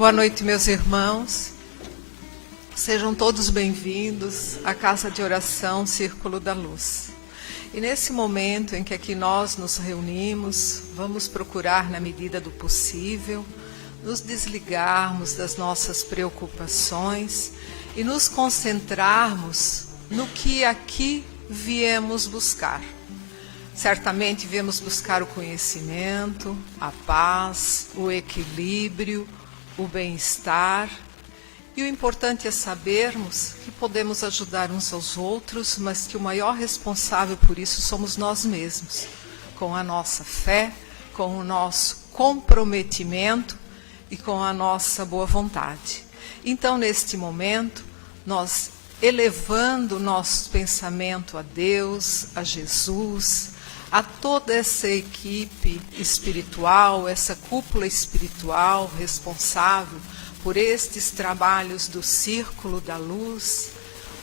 Boa noite, meus irmãos. Sejam todos bem-vindos à Casa de Oração Círculo da Luz. E nesse momento em que aqui nós nos reunimos, vamos procurar, na medida do possível, nos desligarmos das nossas preocupações e nos concentrarmos no que aqui viemos buscar. Certamente viemos buscar o conhecimento, a paz, o equilíbrio, o bem-estar. E o importante é sabermos que podemos ajudar uns aos outros, mas que o maior responsável por isso somos nós mesmos, com a nossa fé, com o nosso comprometimento e com a nossa boa vontade. Então, neste momento, nós elevando o nosso pensamento a Deus, a Jesus, a toda essa equipe espiritual, essa cúpula espiritual responsável por estes trabalhos do Círculo da Luz,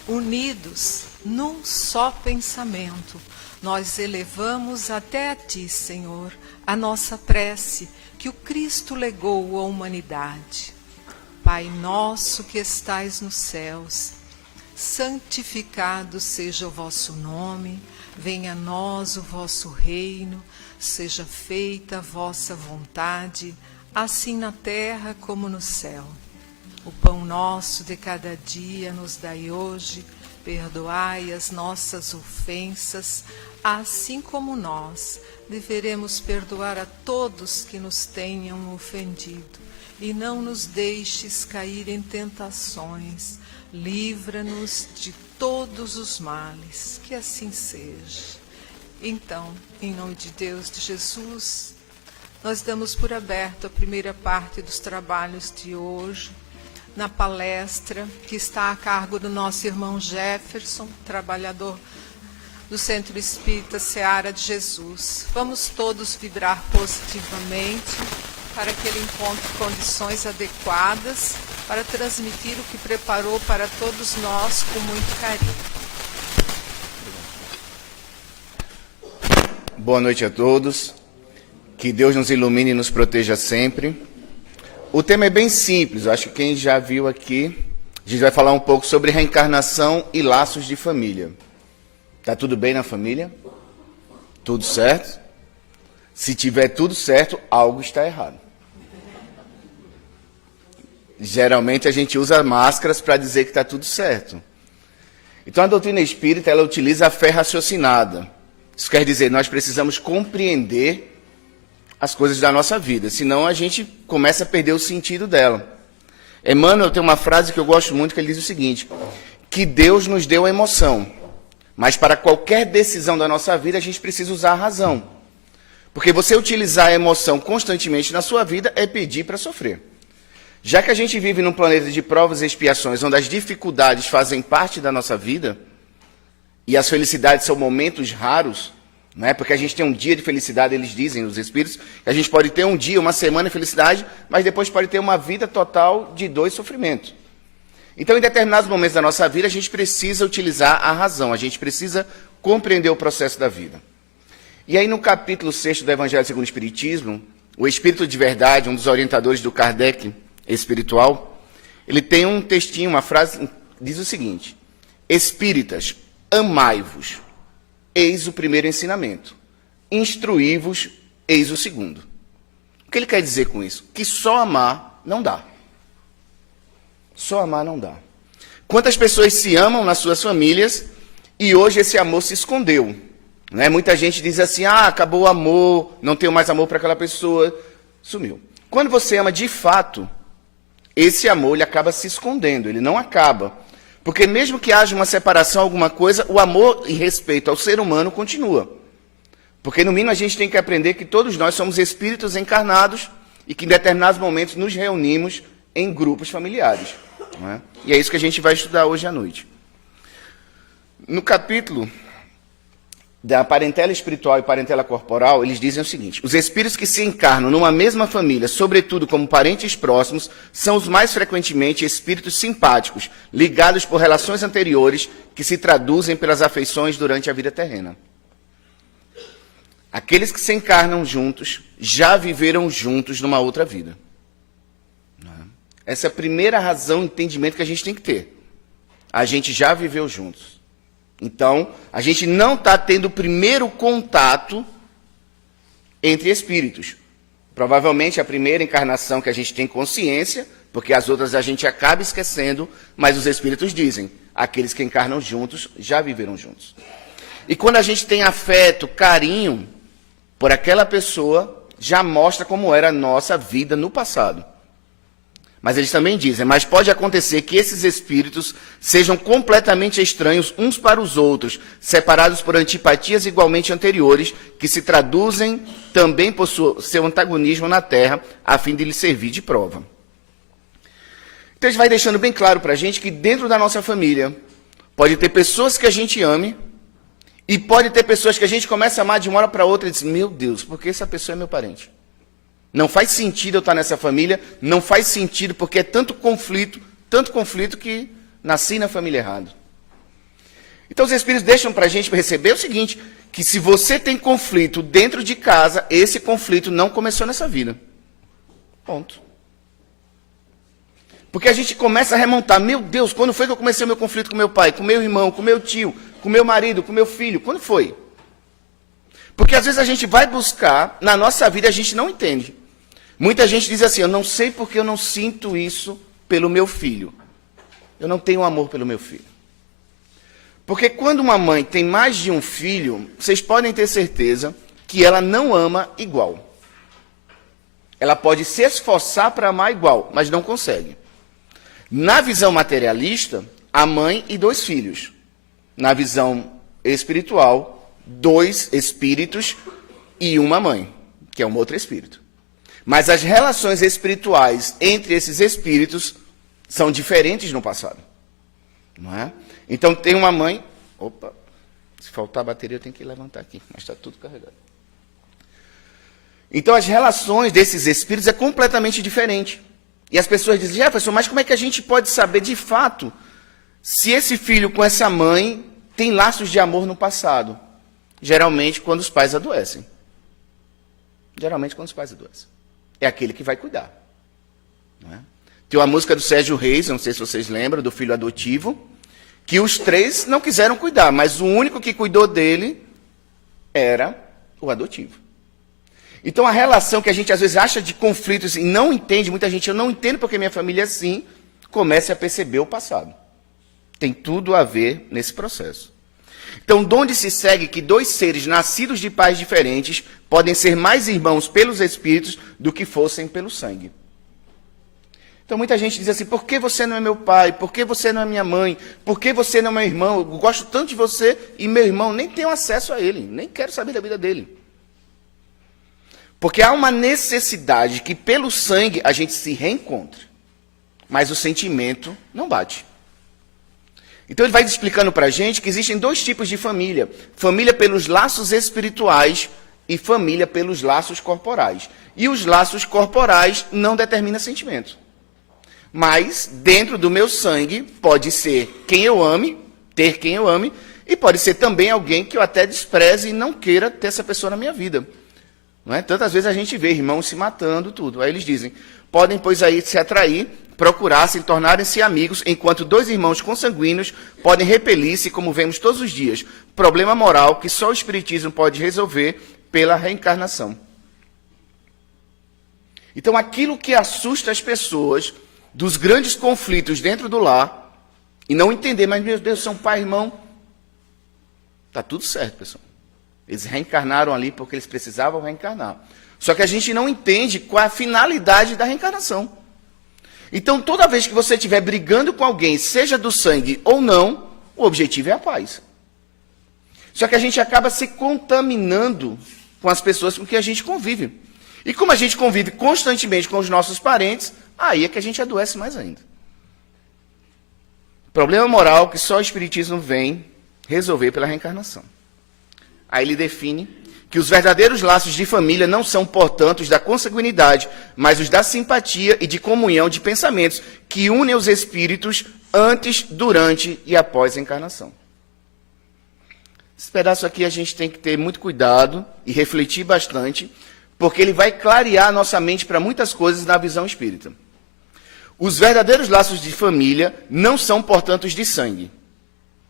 unidos num só pensamento, nós elevamos até a Ti, Senhor, a nossa prece que o Cristo legou à humanidade. Pai nosso que estais nos céus, santificado seja o vosso nome, venha a nós o vosso reino, seja feita a vossa vontade, assim na terra como no céu. O pão nosso de cada dia nos dai hoje, perdoai as nossas ofensas, assim como nós deveremos perdoar a todos que nos tenham ofendido. E não nos deixes cair em tentações, livra-nos de todos os males, que assim seja. Então, em nome de Deus, de Jesus, nós damos por aberto a primeira parte dos trabalhos de hoje, na palestra que está a cargo do nosso irmão Jefferson, trabalhador do Centro Espírita Seara de Jesus. Vamos todos vibrar positivamente para que ele encontre condições adequadas para transmitir o que preparou para todos nós com muito carinho. Boa noite a todos. Que Deus nos ilumine e nos proteja sempre. O tema é bem simples, eu acho que quem já viu aqui, a gente vai falar um pouco sobre reencarnação e laços de família. Tá tudo bem na família? Tudo certo? Se tiver tudo certo, algo está errado. Geralmente a gente usa máscaras para dizer que está tudo certo. Então a doutrina espírita, ela utiliza a fé raciocinada. Isso quer dizer, nós precisamos compreender as coisas da nossa vida, senão a gente começa a perder o sentido dela. Emmanuel tem uma frase que eu gosto muito, que ele diz o seguinte, que Deus nos deu a emoção, mas para qualquer decisão da nossa vida a gente precisa usar a razão. Porque você utilizar a emoção constantemente na sua vida é pedir para sofrer. Já que a gente vive num planeta de provas e expiações, onde as dificuldades fazem parte da nossa vida, e as felicidades são momentos raros, não é? Porque a gente tem um dia de felicidade, eles dizem, os espíritos, que a gente pode ter um dia, uma semana de felicidade, mas depois pode ter uma vida total de dor e sofrimento. Então, em determinados momentos da nossa vida, a gente precisa utilizar a razão, a gente precisa compreender o processo da vida. E aí, no capítulo 6 do Evangelho segundo o Espiritismo, o Espírito de Verdade, um dos orientadores do Kardec espiritual, ele tem um textinho, uma frase, diz o seguinte, Espíritas, amai-vos. Eis o primeiro ensinamento. Instruí-vos, eis o segundo. O que ele quer dizer com isso? Que só amar não dá. Só amar não dá. Quantas pessoas se amam nas suas famílias e hoje esse amor se escondeu? Né? Muita gente diz assim, acabou o amor, não tenho mais amor para aquela pessoa, sumiu. Quando você ama de fato, esse amor ele acaba se escondendo, ele não acaba. Porque mesmo que haja uma separação, alguma coisa, o amor e respeito ao ser humano continua. Porque no mínimo a gente tem que aprender que todos nós somos espíritos encarnados e que em determinados momentos nos reunimos em grupos familiares. Não é? E é isso que a gente vai estudar hoje à noite. No capítulo da parentela espiritual e parentela corporal, eles dizem o seguinte, os espíritos que se encarnam numa mesma família, sobretudo como parentes próximos, são os mais frequentemente espíritos simpáticos, ligados por relações anteriores que se traduzem pelas afeições durante a vida terrena. Aqueles que se encarnam juntos já viveram juntos numa outra vida. Essa é a primeira razão, entendimento que a gente tem que ter. A gente já viveu juntos. Então, a gente não está tendo o primeiro contato entre espíritos. Provavelmente a primeira encarnação que a gente tem consciência, porque as outras a gente acaba esquecendo, mas os espíritos dizem, aqueles que encarnam juntos já viveram juntos. E quando a gente tem afeto, carinho por aquela pessoa, já mostra como era a nossa vida no passado. Mas eles também dizem, mas pode acontecer que esses espíritos sejam completamente estranhos uns para os outros, separados por antipatias igualmente anteriores, que se traduzem também por seu antagonismo na Terra, a fim de lhe servir de prova. Então, ele vai deixando bem claro para a gente que dentro da nossa família, pode ter pessoas que a gente ame, e pode ter pessoas que a gente começa a amar de uma hora para outra e diz, meu Deus, porque essa pessoa é meu parente? Não faz sentido eu estar nessa família, não faz sentido porque é tanto conflito que nasci na família errada. Então os Espíritos deixam para a gente perceber o seguinte, que se você tem conflito dentro de casa, esse conflito não começou nessa vida. Ponto. Porque a gente começa a remontar, meu Deus, quando foi que eu comecei o meu conflito com meu pai, com meu irmão, com meu tio, com meu marido, com meu filho? Quando foi? Porque às vezes a gente vai buscar, na nossa vida a gente não entende. Muita gente diz assim, eu não sei porque eu não sinto isso pelo meu filho. Eu não tenho amor pelo meu filho. Porque quando uma mãe tem mais de um filho, vocês podem ter certeza que ela não ama igual. Ela pode se esforçar para amar igual, mas não consegue. Na visão materialista, a mãe e 2 filhos. Na visão espiritual, 2 espíritos e uma mãe, que é um outro espírito. Mas as relações espirituais entre esses espíritos são diferentes no passado. Não é? Então tem uma mãe... Opa, se faltar bateria eu tenho que levantar aqui, mas está tudo carregado. Então as relações desses espíritos é completamente diferente. E as pessoas dizem, Jefferson, mas como é que a gente pode saber de fato se esse filho com essa mãe tem laços de amor no passado? Geralmente quando os pais adoecem. Geralmente quando os pais adoecem. É aquele que vai cuidar. Não é? Tem uma música do Sérgio Reis, não sei se vocês lembram, do filho adotivo, que os 3 não quiseram cuidar, mas o único que cuidou dele era o adotivo. Então a relação que a gente às vezes acha de conflitos e não entende, muita gente, eu não entendo porque minha família é assim, comece a perceber o passado. Tem tudo a ver nesse processo. Então, de onde se segue que 2 seres nascidos de pais diferentes podem ser mais irmãos pelos espíritos do que fossem pelo sangue. Então, muita gente diz assim, por que você não é meu pai? Por que você não é minha mãe? Por que você não é meu irmão? Eu gosto tanto de você e meu irmão nem tenho acesso a ele, nem quero saber da vida dele. Porque há uma necessidade que pelo sangue a gente se reencontre, mas o sentimento não bate. Então ele vai explicando para a gente que existem 2 tipos de família. Família pelos laços espirituais e família pelos laços corporais. E os laços corporais não determinam sentimento. Mas dentro do meu sangue pode ser quem eu ame, ter quem eu ame, e pode ser também alguém que eu até despreze e não queira ter essa pessoa na minha vida. Não é? Tantas vezes a gente vê irmãos se matando, tudo. Aí eles dizem, podem, pois, aí se atrair, procurar-se, tornarem-se amigos, enquanto 2 irmãos consanguíneos podem repelir-se, como vemos todos os dias. Problema moral que só o Espiritismo pode resolver pela reencarnação. Então, aquilo que assusta as pessoas dos grandes conflitos dentro do lar, e não entender, mas, meu Deus, são pai e irmão. Está tudo certo, pessoal. Eles reencarnaram ali porque eles precisavam reencarnar. Só que a gente não entende qual é a finalidade da reencarnação. Então, toda vez que você estiver brigando com alguém, seja do sangue ou não, o objetivo é a paz. Só que a gente acaba se contaminando com as pessoas com que a gente convive. E como a gente convive constantemente com os nossos parentes, aí é que a gente adoece mais ainda. Problema moral que só o Espiritismo vem resolver pela reencarnação. Aí ele define que os verdadeiros laços de família não são, portanto, os da consanguinidade, mas os da simpatia e de comunhão de pensamentos que unem os espíritos antes, durante e após a encarnação. Esse pedaço aqui a gente tem que ter muito cuidado e refletir bastante, porque ele vai clarear a nossa mente para muitas coisas na visão espírita. Os verdadeiros laços de família não são, portanto, os de sangue.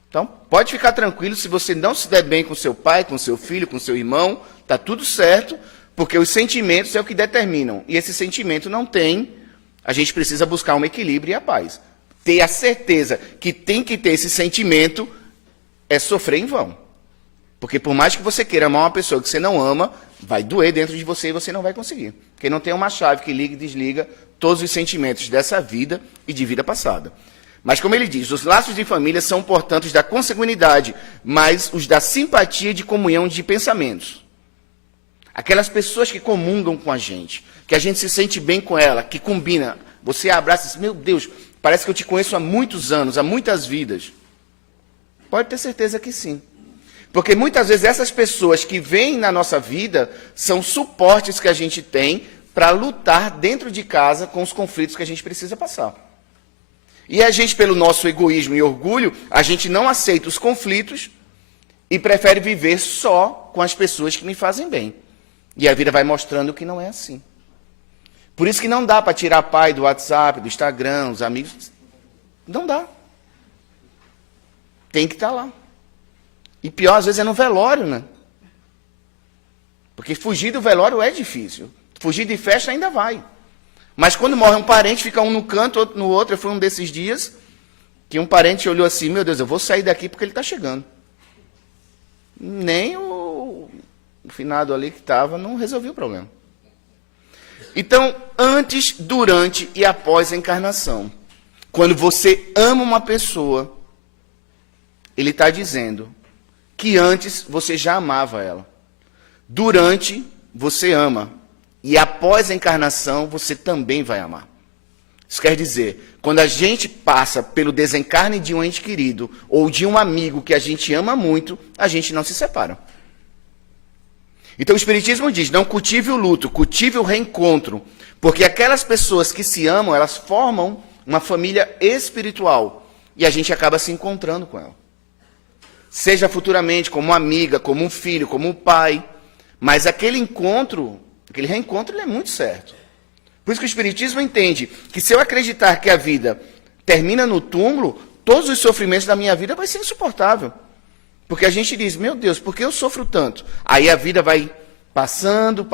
Então, pode ficar tranquilo, se você não se der bem com seu pai, com seu filho, com seu irmão, está tudo certo, porque os sentimentos é o que determinam. E esse sentimento não tem, a gente precisa buscar um equilíbrio e a paz. Ter a certeza que tem que ter esse sentimento é sofrer em vão. Porque por mais que você queira amar uma pessoa que você não ama, vai doer dentro de você e você não vai conseguir. Porque não tem uma chave que liga e desliga todos os sentimentos dessa vida e de vida passada. Mas como ele diz, os laços de família são, portanto, os da consanguinidade, mas os da simpatia e de comunhão de pensamentos. Aquelas pessoas que comungam com a gente se sente bem com ela, que combina. Você abraça e diz, meu Deus, parece que eu te conheço há muitos anos, há muitas vidas. Pode ter certeza que sim. Porque muitas vezes essas pessoas que vêm na nossa vida são suportes que a gente tem para lutar dentro de casa com os conflitos que a gente precisa passar. E a gente, pelo nosso egoísmo e orgulho, a gente não aceita os conflitos e prefere viver só com as pessoas que me fazem bem. E a vida vai mostrando que não é assim. Por isso que não dá para tirar pai do WhatsApp, do Instagram, os amigos. Não dá. Tem que estar lá. E pior, às vezes, é no velório, né? Porque fugir do velório é difícil. Fugir de festa ainda vai. Mas quando morre um parente, fica um no canto, outro no outro. Eu fui um desses dias que um parente olhou assim, meu Deus, eu vou sair daqui porque ele está chegando. Nem o finado ali que estava não resolveu o problema. Então, antes, durante e após a encarnação, quando você ama uma pessoa, ele está dizendo que antes você já amava ela. Durante, você ama. E após a encarnação, você também vai amar. Isso quer dizer, quando a gente passa pelo desencarne de um ente querido ou de um amigo que a gente ama muito, a gente não se separa. Então o Espiritismo diz, não cultive o luto, cultive o reencontro. Porque aquelas pessoas que se amam, elas formam uma família espiritual. E a gente acaba se encontrando com ela. Seja futuramente como uma amiga, como um filho, como um pai. Mas aquele encontro, aquele reencontro, ele é muito certo. Por isso que o Espiritismo entende que se eu acreditar que a vida termina no túmulo, todos os sofrimentos da minha vida vai ser insuportável. Porque a gente diz, meu Deus, por que eu sofro tanto? Aí a vida vai passando,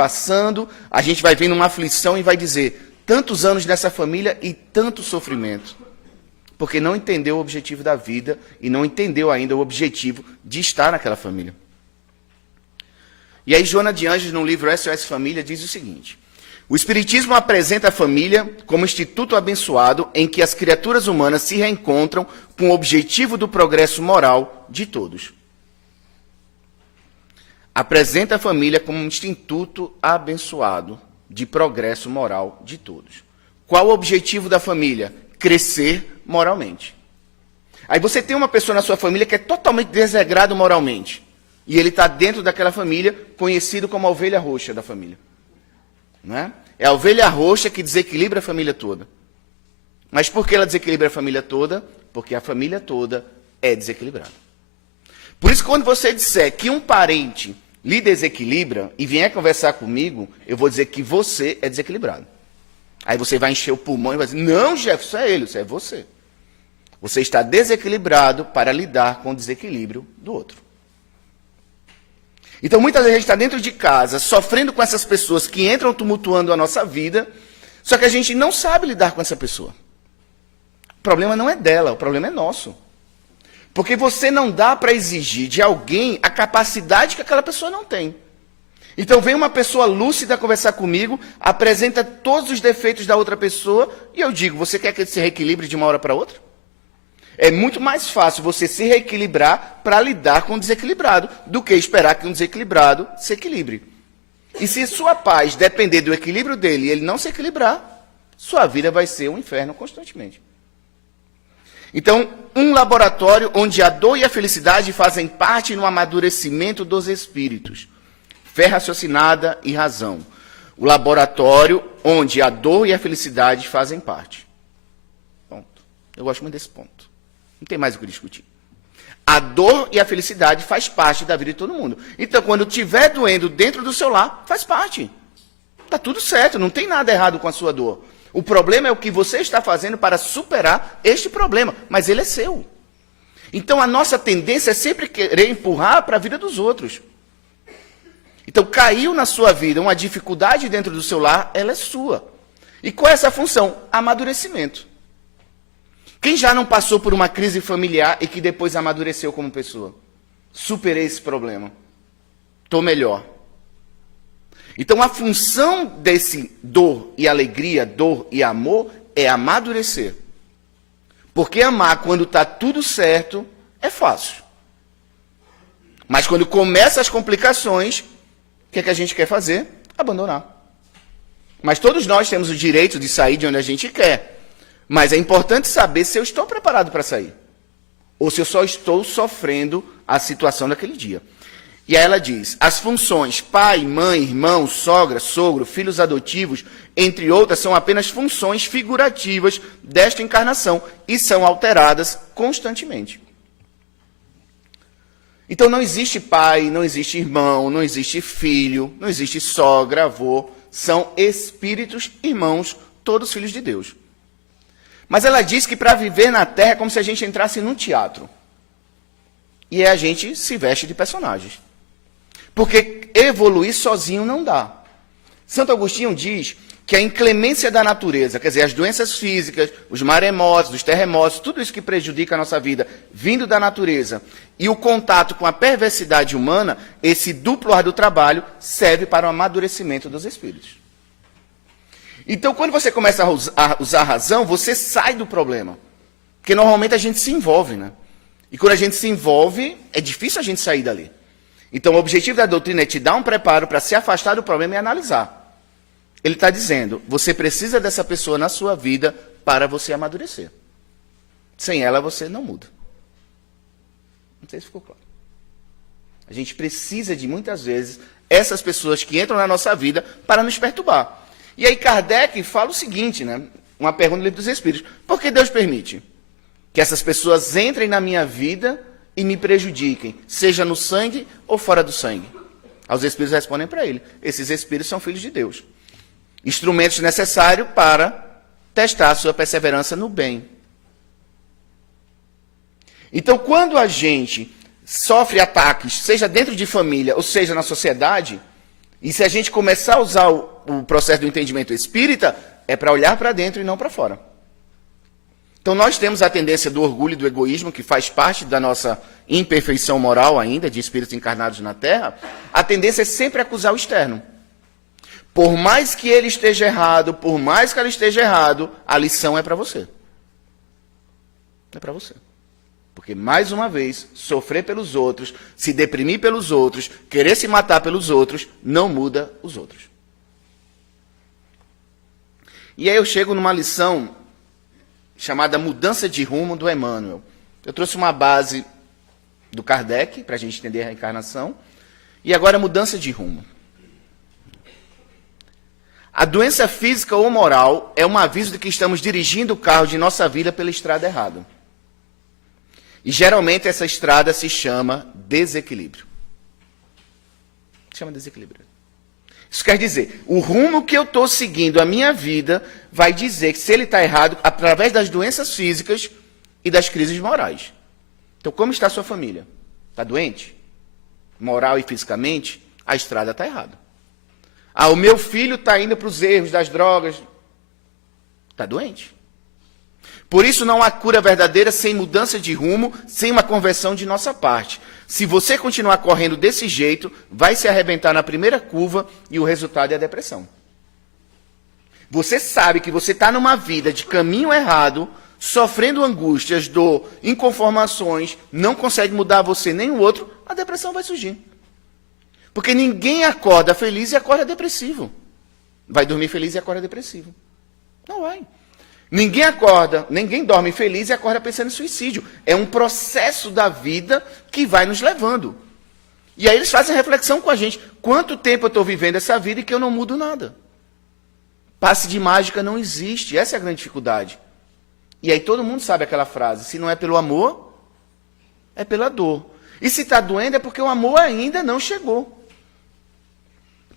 a gente vai vendo uma aflição e vai dizer, tantos anos nessa família e tanto sofrimento. Porque não entendeu o objetivo da vida e não entendeu ainda o objetivo de estar naquela família. E aí Joana de Anjos, no livro SOS Família, diz o seguinte, o Espiritismo apresenta a família como instituto abençoado em que as criaturas humanas se reencontram com o objetivo do progresso moral de todos. Apresenta a família como um instituto abençoado de progresso moral de todos. Qual o objetivo da família? Crescer moralmente. Aí você tem uma pessoa na sua família que é totalmente desregrado moralmente. E ele está dentro daquela família, conhecido como a ovelha roxa da família. Não é? É a ovelha roxa que desequilibra a família toda. Mas por que ela desequilibra a família toda? Porque a família toda é desequilibrada. Por isso, quando você disser que um parente lhe desequilibra e vier conversar comigo, eu vou dizer que você é desequilibrado. Aí você vai encher o pulmão e vai dizer, não, Jeff, isso é ele, isso é você. Você está desequilibrado para lidar com o desequilíbrio do outro. Então, muitas vezes a gente está dentro de casa, sofrendo com essas pessoas que entram tumultuando a nossa vida, só que a gente não sabe lidar com essa pessoa. O problema não é dela, o problema é nosso. Porque você não dá para exigir de alguém a capacidade que aquela pessoa não tem. Então vem uma pessoa lúcida conversar comigo, apresenta todos os defeitos da outra pessoa, e eu digo, você quer que ele se reequilibre de uma hora para outra? É muito mais fácil você se reequilibrar para lidar com o desequilibrado, do que esperar que um desequilibrado se equilibre. E se sua paz depender do equilíbrio dele e ele não se equilibrar, sua vida vai ser um inferno constantemente. Então, um laboratório onde a dor e a felicidade fazem parte no amadurecimento dos espíritos. Fé raciocinada e razão. O laboratório onde a dor e a felicidade fazem parte. Ponto. Eu gosto muito desse ponto. Não tem mais o que discutir. A dor e a felicidade faz parte da vida de todo mundo. Então, quando estiver doendo dentro do seu lar, faz parte. Está tudo certo, não tem nada errado com a sua dor. O problema é o que você está fazendo para superar este problema, mas ele é seu. Então a nossa tendência é sempre querer empurrar para a vida dos outros. Então caiu na sua vida uma dificuldade dentro do seu lar, ela é sua. E qual é essa função? Amadurecimento. Quem já não passou por uma crise familiar e que depois amadureceu como pessoa? Superei esse problema. Estou melhor. Então a função desse dor e alegria, dor e amor é amadurecer. Porque amar quando está tudo certo é fácil. Mas quando começam as complicações, o que é que a gente quer fazer? Abandonar. Mas todos nós temos o direito de sair de onde a gente quer. Mas é importante saber se eu estou preparado para sair. Ou se eu só estou sofrendo a situação daquele dia. E aí ela diz, as funções pai, mãe, irmão, sogra, sogro, filhos adotivos, entre outras, são apenas funções figurativas desta encarnação e são alteradas constantemente. Então não existe pai, não existe irmão, não existe filho, não existe sogra, avô, são espíritos, irmãos, todos filhos de Deus. Mas ela diz que para viver na Terra é como se a gente entrasse num teatro. E a gente se veste de personagens. Porque evoluir sozinho não dá. Santo Agostinho diz que a inclemência da natureza, quer dizer, as doenças físicas, os maremotos, os terremotos, tudo isso que prejudica a nossa vida, vindo da natureza, e o contato com a perversidade humana, esse duplo ar do trabalho, serve para o amadurecimento dos espíritos. Então, quando você começa a usar a razão, você sai do problema. Porque normalmente a gente se envolve, né? E quando a gente se envolve, é difícil a gente sair dali. Então, o objetivo da doutrina é te dar um preparo para se afastar do problema e analisar. Ele está dizendo, você precisa dessa pessoa na sua vida para você amadurecer. Sem ela, você não muda. Não sei se ficou claro. A gente precisa de, muitas vezes, essas pessoas que entram na nossa vida para nos perturbar. E aí Kardec fala o seguinte, né? Uma pergunta do Livro dos Espíritos. Por que Deus permite que essas pessoas entrem na minha vida e me prejudiquem, seja no sangue ou fora do sangue? Os espíritos respondem para ele, esses espíritos são filhos de Deus. Instrumentos necessários para testar a sua perseverança no bem. Então, quando a gente sofre ataques, seja dentro de família ou seja na sociedade, e se a gente começar a usar o processo do entendimento espírita, é para olhar para dentro e não para fora. Então, nós temos a tendência do orgulho e do egoísmo, que faz parte da nossa imperfeição moral ainda, de espíritos encarnados na Terra. A tendência é sempre acusar o externo. Por mais que ele esteja errado, por mais que ela esteja errado, a lição é para você. É para você. Porque, mais uma vez, sofrer pelos outros, se deprimir pelos outros, querer se matar pelos outros, não muda os outros. E aí eu chego numa lição chamada Mudança de Rumo, do Emmanuel. Eu trouxe uma base do Kardec, para a gente entender a reencarnação, e agora Mudança de Rumo. A doença física ou moral é um aviso de que estamos dirigindo o carro de nossa vida pela estrada errada. E geralmente essa estrada se chama desequilíbrio. Se chama desequilíbrio. Isso quer dizer, o rumo que eu estou seguindo a minha vida vai dizer que se ele está errado através das doenças físicas e das crises morais. Então, como está a sua família? Está doente? Moral e fisicamente? A estrada está errada. O meu filho está indo para os erros das drogas. Está doente. Por isso não há cura verdadeira sem mudança de rumo, sem uma conversão de nossa parte. Se você continuar correndo desse jeito, vai se arrebentar na primeira curva e o resultado é a depressão. Você sabe que você está numa vida de caminho errado, sofrendo angústias, dor, inconformações, não consegue mudar você nem o outro, a depressão vai surgir. Porque ninguém acorda feliz e acorda depressivo. Vai dormir feliz e acorda depressivo. Não vai. Ninguém dorme feliz e acorda pensando em suicídio. É um processo da vida que vai nos levando. E aí eles fazem reflexão com a gente. Quanto tempo eu estou vivendo essa vida e que eu não mudo nada? Passe de mágica não existe. Essa é a grande dificuldade. E aí todo mundo sabe aquela frase. Se não é pelo amor, é pela dor. E se está doendo é porque o amor ainda não chegou.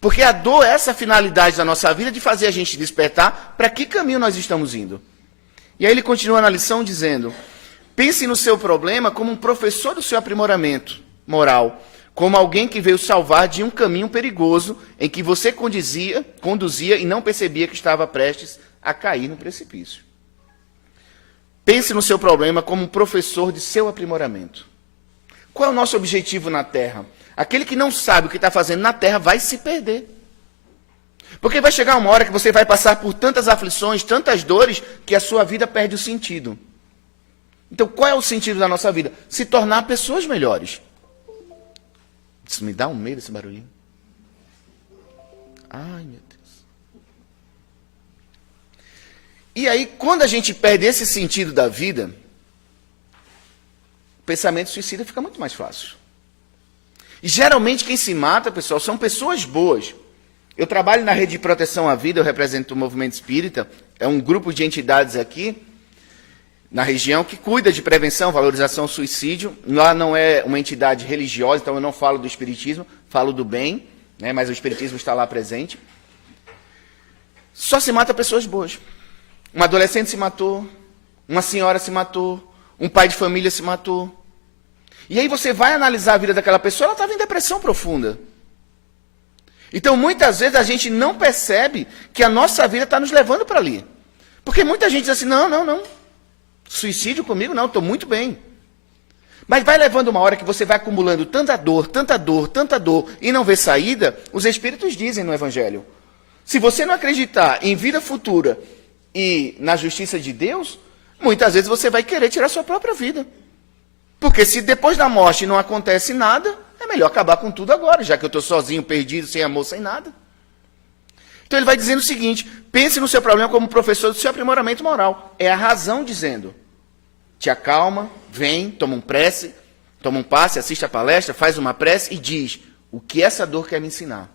Porque a dor é essa finalidade da nossa vida de fazer a gente despertar para que caminho nós estamos indo. E aí ele continua na lição dizendo: pense no seu problema como um professor do seu aprimoramento moral, como alguém que veio salvar de um caminho perigoso em que você conduzia e não percebia que estava prestes a cair no precipício. Pense no seu problema como um professor de seu aprimoramento. Qual é o nosso objetivo na Terra? Aquele que não sabe o que está fazendo na Terra vai se perder. Porque vai chegar uma hora que você vai passar por tantas aflições, tantas dores, que a sua vida perde o sentido. Então, qual é o sentido da nossa vida? Se tornar pessoas melhores. Isso me dá um medo, esse barulhinho. Ai, meu Deus. E aí, quando a gente perde esse sentido da vida, o pensamento suicida fica muito mais fácil. E geralmente quem se mata, pessoal, são pessoas boas. Eu trabalho na Rede de Proteção à Vida, eu represento o Movimento Espírita, é um grupo de entidades aqui na região que cuida de prevenção, valorização ao suicídio. Lá não é uma entidade religiosa, então eu não falo do espiritismo, falo do bem, né, mas o espiritismo está lá presente. Só se mata pessoas boas. Um adolescente se matou, uma senhora se matou, um pai de família se matou. E aí você vai analisar a vida daquela pessoa, ela estava em depressão profunda. Então, muitas vezes, a gente não percebe que a nossa vida está nos levando para ali. Porque muita gente diz assim, não. Suicídio comigo, não, estou muito bem. Mas vai levando uma hora que você vai acumulando tanta dor, e não vê saída, os Espíritos dizem no Evangelho. Se você não acreditar em vida futura e na justiça de Deus, muitas vezes você vai querer tirar sua própria vida. Porque se depois da morte não acontece nada, é melhor acabar com tudo agora, já que eu estou sozinho, perdido, sem amor, sem nada. Então ele vai dizendo o seguinte: pense no seu problema como professor do seu aprimoramento moral. É a razão dizendo: te acalma, vem, toma um passe, assiste a palestra, faz uma prece e diz o que essa dor quer me ensinar.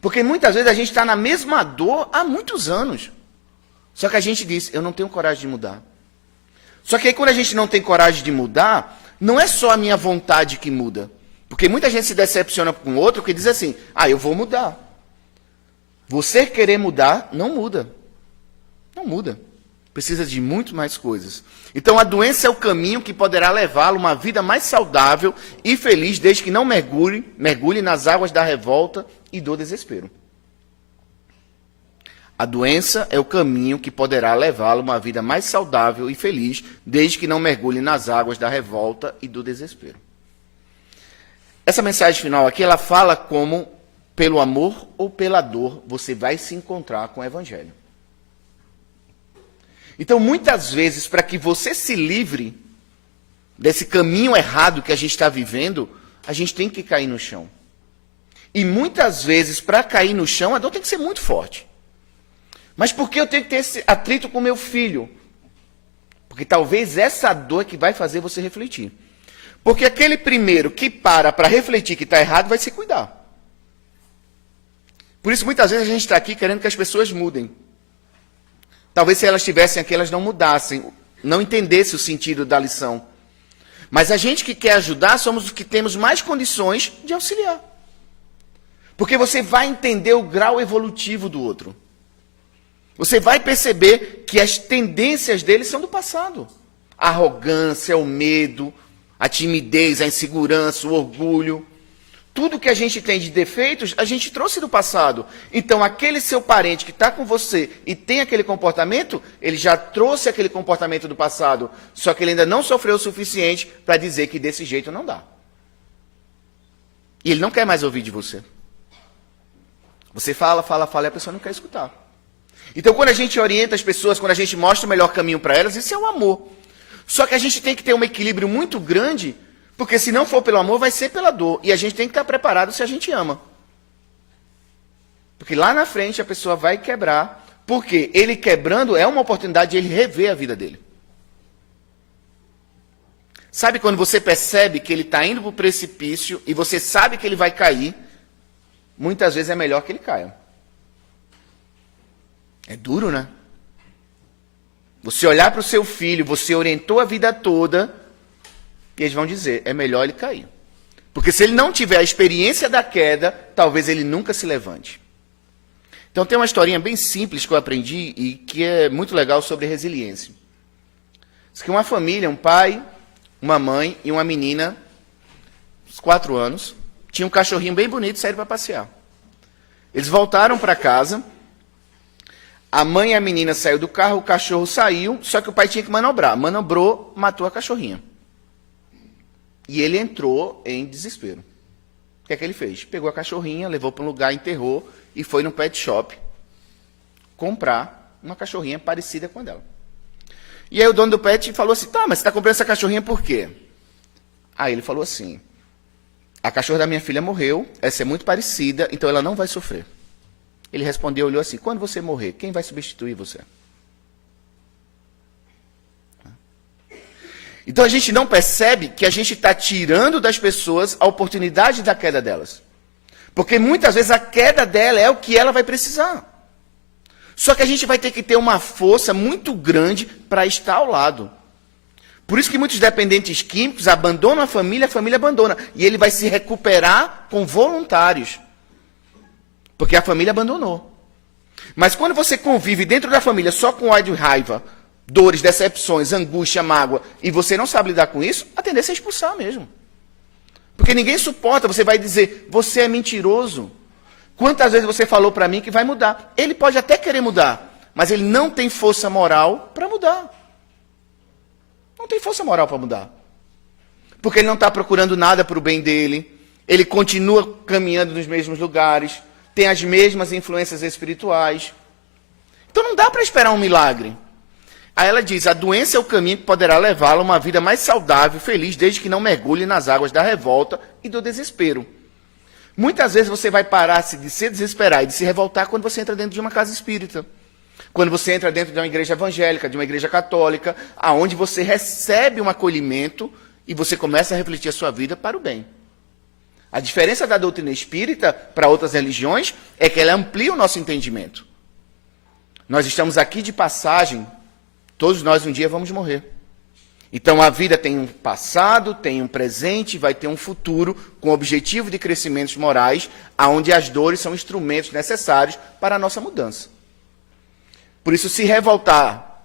Porque muitas vezes a gente está na mesma dor há muitos anos. Só que a gente diz, eu não tenho coragem de mudar. Só que aí quando a gente não tem coragem de mudar, não é só a minha vontade que muda. Porque muita gente se decepciona com o outro que diz assim, eu vou mudar. Você querer mudar, não muda. Não muda. Precisa de muito mais coisas. Então a doença é o caminho que poderá levá-lo a uma vida mais saudável e feliz, desde que não mergulhe nas águas da revolta e do desespero. A doença é o caminho que poderá levá-lo a uma vida mais saudável e feliz, desde que não mergulhe nas águas da revolta e do desespero. Essa mensagem final aqui, ela fala como, pelo amor ou pela dor, você vai se encontrar com o Evangelho. Então, muitas vezes, para que você se livre desse caminho errado que a gente está vivendo, a gente tem que cair no chão. E muitas vezes, para cair no chão, a dor tem que ser muito forte. Mas por que eu tenho que ter esse atrito com meu filho? Porque talvez essa dor é que vai fazer você refletir. Porque aquele primeiro que para refletir que está errado vai se cuidar. Por isso, muitas vezes, a gente está aqui querendo que as pessoas mudem. Talvez se elas estivessem aqui, elas não mudassem, não entendessem o sentido da lição. Mas a gente que quer ajudar, somos os que temos mais condições de auxiliar. Porque você vai entender o grau evolutivo do outro. Você vai perceber que as tendências dele são do passado. A arrogância, o medo, a timidez, a insegurança, o orgulho. Tudo que a gente tem de defeitos, a gente trouxe do passado. Então, aquele seu parente que está com você e tem aquele comportamento, ele já trouxe aquele comportamento do passado. Só que ele ainda não sofreu o suficiente para dizer que desse jeito não dá. E ele não quer mais ouvir de você. Você fala, e a pessoa não quer escutar. Então, quando a gente orienta as pessoas, quando a gente mostra o melhor caminho para elas, isso é o amor. Só que a gente tem que ter um equilíbrio muito grande, porque se não for pelo amor, vai ser pela dor. E a gente tem que estar preparado se a gente ama. Porque lá na frente a pessoa vai quebrar, porque ele quebrando é uma oportunidade de ele rever a vida dele. Sabe quando você percebe que ele está indo para o precipício e você sabe que ele vai cair, muitas vezes é melhor que ele caia. É duro, né? Você olhar para o seu filho, você orientou a vida toda, e eles vão dizer, é melhor ele cair. Porque se ele não tiver a experiência da queda, talvez ele nunca se levante. Então tem uma historinha bem simples que eu aprendi e que é muito legal sobre resiliência. Diz que uma família, um pai, uma mãe e uma menina, uns 4 anos, tinha um cachorrinho bem bonito e saíram para passear. Eles voltaram para casa, a mãe e a menina saíram do carro, o cachorro saiu, só que o pai tinha que manobrar. Manobrou, matou a cachorrinha. E ele entrou em desespero. O que é que ele fez? Pegou a cachorrinha, levou para um lugar, enterrou e foi no pet shop comprar uma cachorrinha parecida com a dela. E aí o dono do pet falou assim, tá, mas você está comprando essa cachorrinha por quê? Aí ele falou assim, a cachorra da minha filha morreu, essa é muito parecida, então ela não vai sofrer. Ele respondeu, olhou assim, quando você morrer, quem vai substituir você? Então a gente não percebe que a gente está tirando das pessoas a oportunidade da queda delas. Porque muitas vezes a queda dela é o que ela vai precisar. Só que a gente vai ter que ter uma força muito grande para estar ao lado. Por isso que muitos dependentes químicos abandonam a família abandona. E ele vai se recuperar com voluntários. Porque a família abandonou. Mas quando você convive dentro da família só com ódio e raiva, dores, decepções, angústia, mágoa, e você não sabe lidar com isso, a tendência é expulsar mesmo. Porque ninguém suporta, você vai dizer, você é mentiroso. Quantas vezes você falou para mim que vai mudar? Ele pode até querer mudar, mas ele não tem força moral para mudar. Não tem força moral para mudar. Porque ele não está procurando nada para o bem dele, ele continua caminhando nos mesmos lugares, tem as mesmas influências espirituais. Então não dá para esperar um milagre. Aí ela diz, a doença é o caminho que poderá levá-la a uma vida mais saudável, feliz, desde que não mergulhe nas águas da revolta e do desespero. Muitas vezes você vai parar de se desesperar e de se revoltar quando você entra dentro de uma casa espírita. Quando você entra dentro de uma igreja evangélica, de uma igreja católica, aonde você recebe um acolhimento e você começa a refletir a sua vida para o bem. A diferença da doutrina espírita para outras religiões é que ela amplia o nosso entendimento. Nós estamos aqui de passagem. Todos nós um dia vamos morrer. Então a vida tem um passado, tem um presente, vai ter um futuro com o objetivo de crescimentos morais, onde as dores são instrumentos necessários para a nossa mudança. Por isso, se revoltar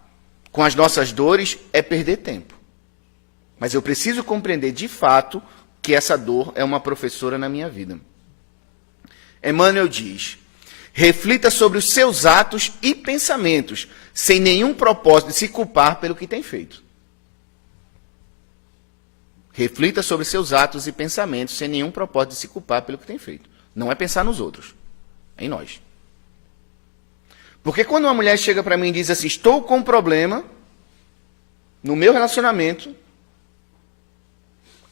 com as nossas dores é perder tempo. Mas eu preciso compreender de fato que essa dor é uma professora na minha vida. Emmanuel diz, reflita sobre os seus atos e pensamentos, sem nenhum propósito de se culpar pelo que tem feito. Reflita sobre seus atos e pensamentos, sem nenhum propósito de se culpar pelo que tem feito. Não é pensar nos outros, é em nós. Porque quando uma mulher chega para mim e diz assim, estou com um problema no meu relacionamento,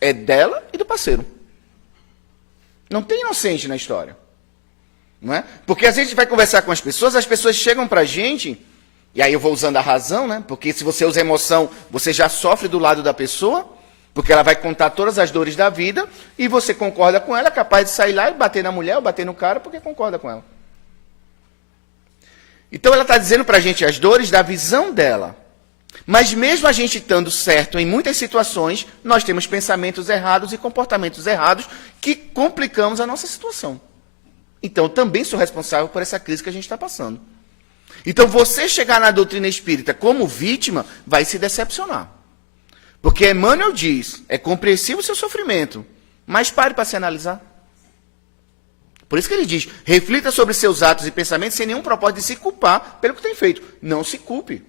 é dela e do parceiro. Não tem inocente na história. Não é? Porque às vezes a gente vai conversar com as pessoas chegam para a gente, e aí eu vou usando a razão, né? Porque se você usa a emoção, você já sofre do lado da pessoa, porque ela vai contar todas as dores da vida, e você concorda com ela, é capaz de sair lá e bater na mulher ou bater no cara, porque concorda com ela. Então ela está dizendo para a gente as dores da visão dela. Mas mesmo a gente estando certo em muitas situações, nós temos pensamentos errados e comportamentos errados que complicamos a nossa situação. Então eu também sou responsável por essa crise que a gente está passando. Então você chegar na doutrina espírita como vítima vai se decepcionar. Porque Emmanuel diz, é compreensível o seu sofrimento, mas pare para se analisar. Por isso que ele diz, reflita sobre seus atos e pensamentos sem nenhum propósito de se culpar pelo que tem feito. Não se culpe.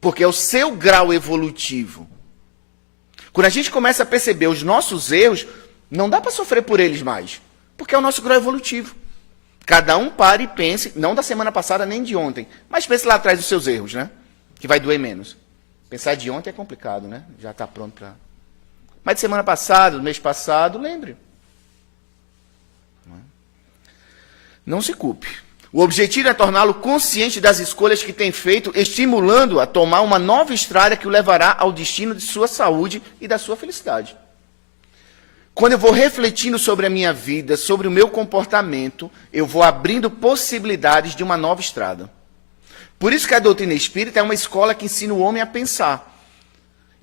Porque é o seu grau evolutivo. Quando a gente começa a perceber os nossos erros, não dá para sofrer por eles mais. Porque é o nosso grau evolutivo. Cada um pare e pense, não da semana passada nem de ontem, mas pense lá atrás dos seus erros, né? Que vai doer menos. Pensar de ontem é complicado, né? Já está pronto para... Mas de semana passada, do mês passado, lembre. Não se culpe. O objetivo é torná-lo consciente das escolhas que tem feito, estimulando-o a tomar uma nova estrada que o levará ao destino de sua saúde e da sua felicidade. Quando eu vou refletindo sobre a minha vida, sobre o meu comportamento, eu vou abrindo possibilidades de uma nova estrada. Por isso que a doutrina espírita é uma escola que ensina o homem a pensar.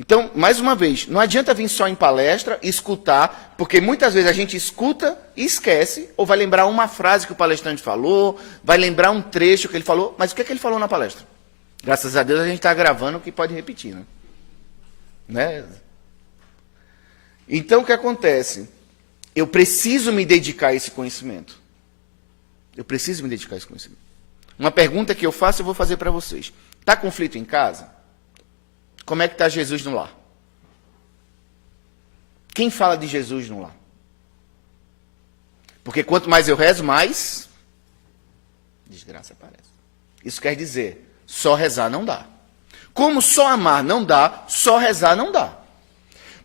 Então, mais uma vez, não adianta vir só em palestra e escutar, porque muitas vezes a gente escuta e esquece, ou vai lembrar uma frase que o palestrante falou, vai lembrar um trecho que ele falou, mas o que é que ele falou na palestra? Graças a Deus a gente está gravando o que pode repetir, né? Então, o que acontece? Eu preciso me dedicar a esse conhecimento. Eu preciso me dedicar a esse conhecimento. Uma pergunta que eu faço, eu vou fazer para vocês. Está conflito em casa? Como é que está Jesus no lar? Quem fala de Jesus no lar? Porque quanto mais eu rezo, mais desgraça aparece. Isso quer dizer, só rezar não dá. Como só amar não dá, só rezar não dá.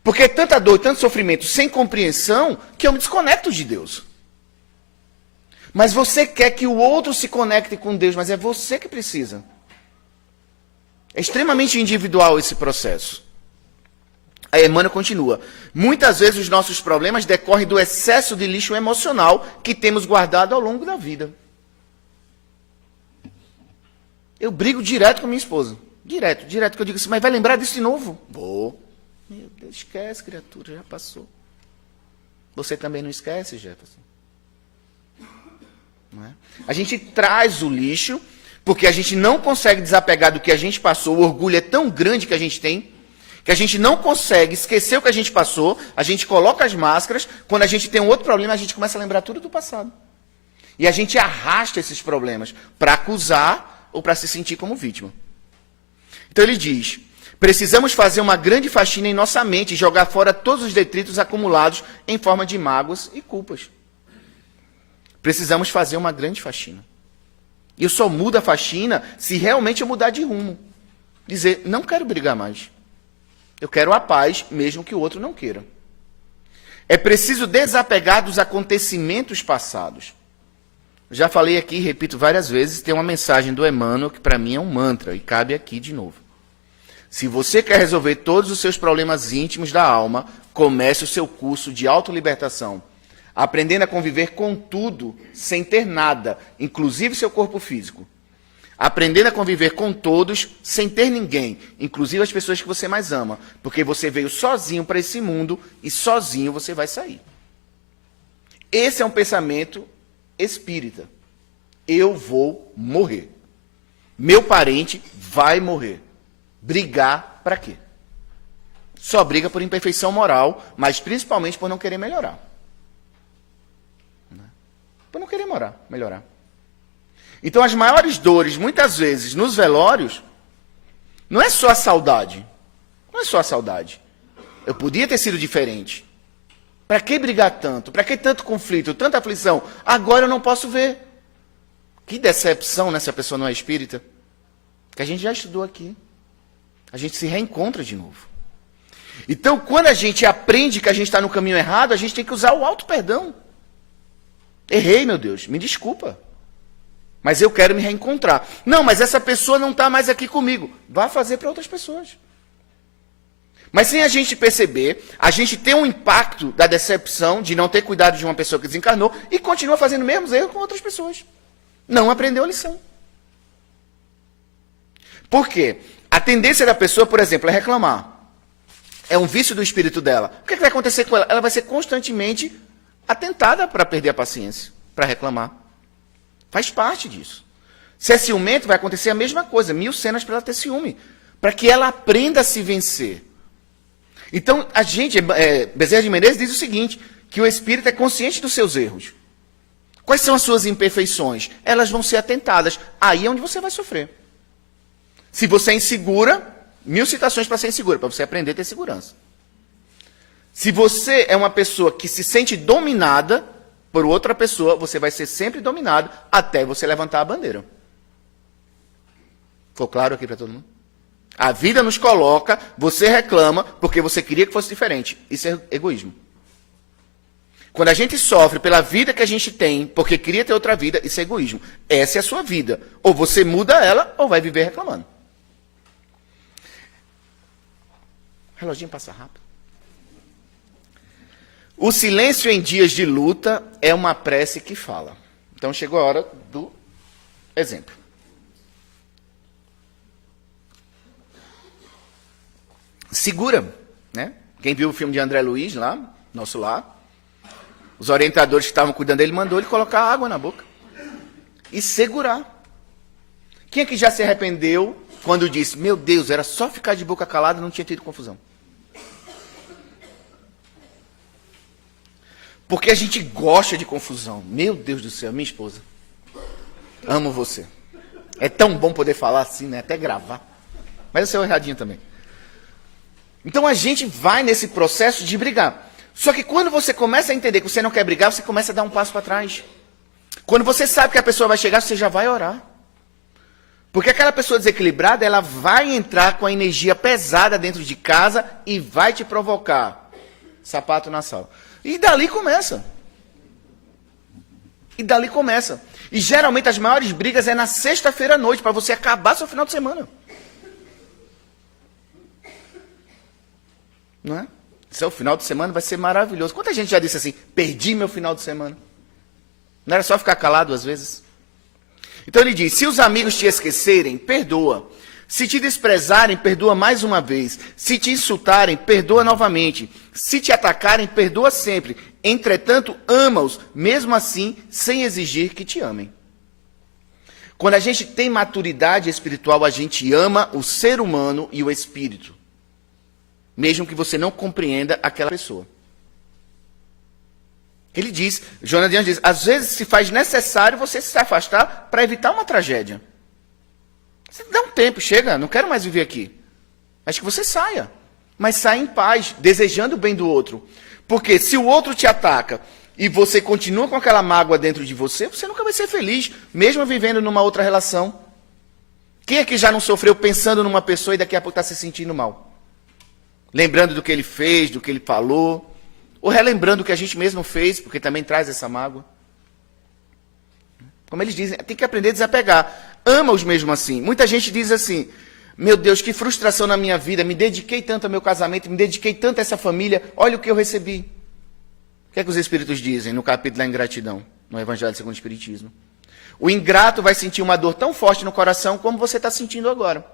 Porque é tanta dor, tanto sofrimento, sem compreensão, que eu me desconecto de Deus. Mas você quer que o outro se conecte com Deus, mas é você que precisa. É extremamente individual esse processo. A Emmanuel continua. Muitas vezes os nossos problemas decorrem do excesso de lixo emocional que temos guardado ao longo da vida. Eu brigo direto com minha esposa. Direto, que eu digo assim, mas vai lembrar disso de novo? Vou. Meu Deus, esquece, criatura, já passou. Você também não esquece, Jefferson? Não é? A gente traz o lixo, porque a gente não consegue desapegar do que a gente passou, o orgulho é tão grande que a gente tem, que a gente não consegue esquecer o que a gente passou, a gente coloca as máscaras, quando a gente tem um outro problema, a gente começa a lembrar tudo do passado. E a gente arrasta esses problemas para acusar ou para se sentir como vítima. Então ele diz, precisamos fazer uma grande faxina em nossa mente e jogar fora todos os detritos acumulados em forma de mágoas e culpas. Precisamos fazer uma grande faxina. E eu só mudo a faxina se realmente eu mudar de rumo. Dizer, não quero brigar mais. Eu quero a paz, mesmo que o outro não queira. É preciso desapegar dos acontecimentos passados. Já falei aqui, repito várias vezes, tem uma mensagem do Emmanuel que para mim é um mantra, e cabe aqui de novo. Se você quer resolver todos os seus problemas íntimos da alma, comece o seu curso de autolibertação, aprendendo a conviver com tudo, sem ter nada, inclusive seu corpo físico. Aprendendo a conviver com todos, sem ter ninguém, inclusive as pessoas que você mais ama, porque você veio sozinho para esse mundo e sozinho você vai sair. Esse é um pensamento espírita. Eu vou morrer. Meu parente vai morrer. Brigar para quê? Só briga por imperfeição moral, mas principalmente por não querer melhorar. Por não querer melhorar. Então, as maiores dores, muitas vezes, nos velórios, não é só a saudade. Não é só a saudade. Eu podia ter sido diferente. Para que brigar tanto? Para que tanto conflito, tanta aflição? Agora eu não posso ver. Que decepção, né, se a pessoa não é espírita? Que a gente já estudou aqui. A gente se reencontra de novo. Então, quando a gente aprende que a gente está no caminho errado, a gente tem que usar o auto-perdão. Errei, meu Deus, me desculpa. Mas eu quero me reencontrar. Não, mas essa pessoa não está mais aqui comigo. Vá fazer para outras pessoas. Mas sem a gente perceber, a gente tem um impacto da decepção de não ter cuidado de uma pessoa que desencarnou e continua fazendo os mesmos erros com outras pessoas. Não aprendeu a lição. Por quê? A tendência da pessoa, por exemplo, é reclamar. É um vício do espírito dela. O que vai acontecer com ela? Ela vai ser constantemente atentada para perder a paciência, para reclamar. Faz parte disso. Se é ciumento, vai acontecer a mesma coisa. 1000 cenas para ela ter ciúme. Para que ela aprenda a se vencer. Então, a gente, Bezerra de Menezes diz o seguinte, que o espírito é consciente dos seus erros. Quais são as suas imperfeições? Elas vão ser atentadas. Aí é onde você vai sofrer. Se você é insegura, 1000 citações para ser insegura, para você aprender a ter segurança. Se você é uma pessoa que se sente dominada por outra pessoa, você vai ser sempre dominado até você levantar a bandeira. Ficou claro aqui para todo mundo? A vida nos coloca, você reclama porque você queria que fosse diferente. Isso é egoísmo. Quando a gente sofre pela vida que a gente tem, porque queria ter outra vida, isso é egoísmo. Essa é a sua vida. Ou você muda ela, ou vai viver reclamando. O reloginho passa rápido. O silêncio em dias de luta é uma prece que fala. Então chegou a hora do exemplo. segura, né? Quem viu o filme de André Luiz lá, Nosso Lar, os orientadores que estavam cuidando dele mandou ele colocar água na boca e segurar. Quem é que já se arrependeu quando disse, meu Deus, era só ficar de boca calada, não tinha tido confusão? Porque a gente gosta de confusão. Meu Deus do céu, minha esposa. Amo você. É tão bom poder falar assim, né? Até gravar. Mas eu sou erradinho também. Então a gente vai nesse processo de brigar. Só que quando você começa a entender que você não quer brigar, você começa a dar um passo para trás. Quando você sabe que a pessoa vai chegar, você já vai orar. Porque aquela pessoa desequilibrada, ela vai entrar com a energia pesada dentro de casa e vai te provocar sapato na sala. E dali começa. E geralmente as maiores brigas é na sexta-feira à noite, para você acabar seu final de semana. Não é? Seu final de semana vai ser maravilhoso. Quanta gente já disse assim, perdi meu final de semana? Não era só ficar calado às vezes? Então ele diz, se os amigos te esquecerem, perdoa. Se te desprezarem, perdoa mais uma vez. Se te insultarem, perdoa novamente. Se te atacarem, perdoa sempre. Entretanto, ama-os, mesmo assim, sem exigir que te amem. Quando a gente tem maturidade espiritual, a gente ama o ser humano e o espírito. Mesmo que você não compreenda aquela pessoa. Ele diz, Joana de Anjos diz, às vezes se faz necessário você se afastar para evitar uma tragédia. Você dá um tempo, chega, não quero mais viver aqui. Acho que você saia. Mas saia em paz, desejando o bem do outro. Porque se o outro te ataca e você continua com aquela mágoa dentro de você, você nunca vai ser feliz, mesmo vivendo numa outra relação. Quem é que já não sofreu pensando numa pessoa e daqui a pouco está se sentindo mal? Lembrando do que ele fez, do que ele falou, ou relembrando o que a gente mesmo fez, porque também traz essa mágoa. Como eles dizem, tem que aprender a desapegar. Ama-os mesmo assim. Muita gente diz assim, meu Deus, que frustração na minha vida, me dediquei tanto ao meu casamento, me dediquei tanto a essa família, olha o que eu recebi. O que é que os Espíritos dizem no capítulo da ingratidão, no Evangelho segundo o Espiritismo? O ingrato vai sentir uma dor tão forte no coração como você está sentindo agora.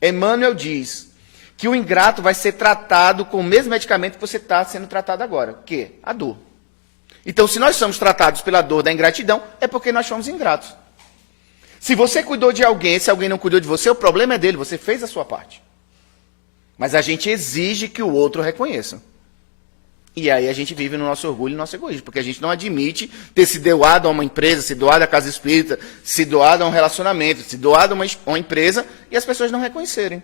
Emmanuel diz que o ingrato vai ser tratado com o mesmo medicamento que você está sendo tratado agora, que é a dor. Então, se nós somos tratados pela dor da ingratidão, é porque nós somos ingratos. Se você cuidou de alguém, se alguém não cuidou de você, o problema é dele, você fez a sua parte. Mas a gente exige que o outro reconheça. E aí a gente vive no nosso orgulho e no nosso egoísmo, porque a gente não admite ter se doado a uma empresa, se doado à casa espírita, se doado a um relacionamento, se doado a uma empresa, e as pessoas não reconhecerem.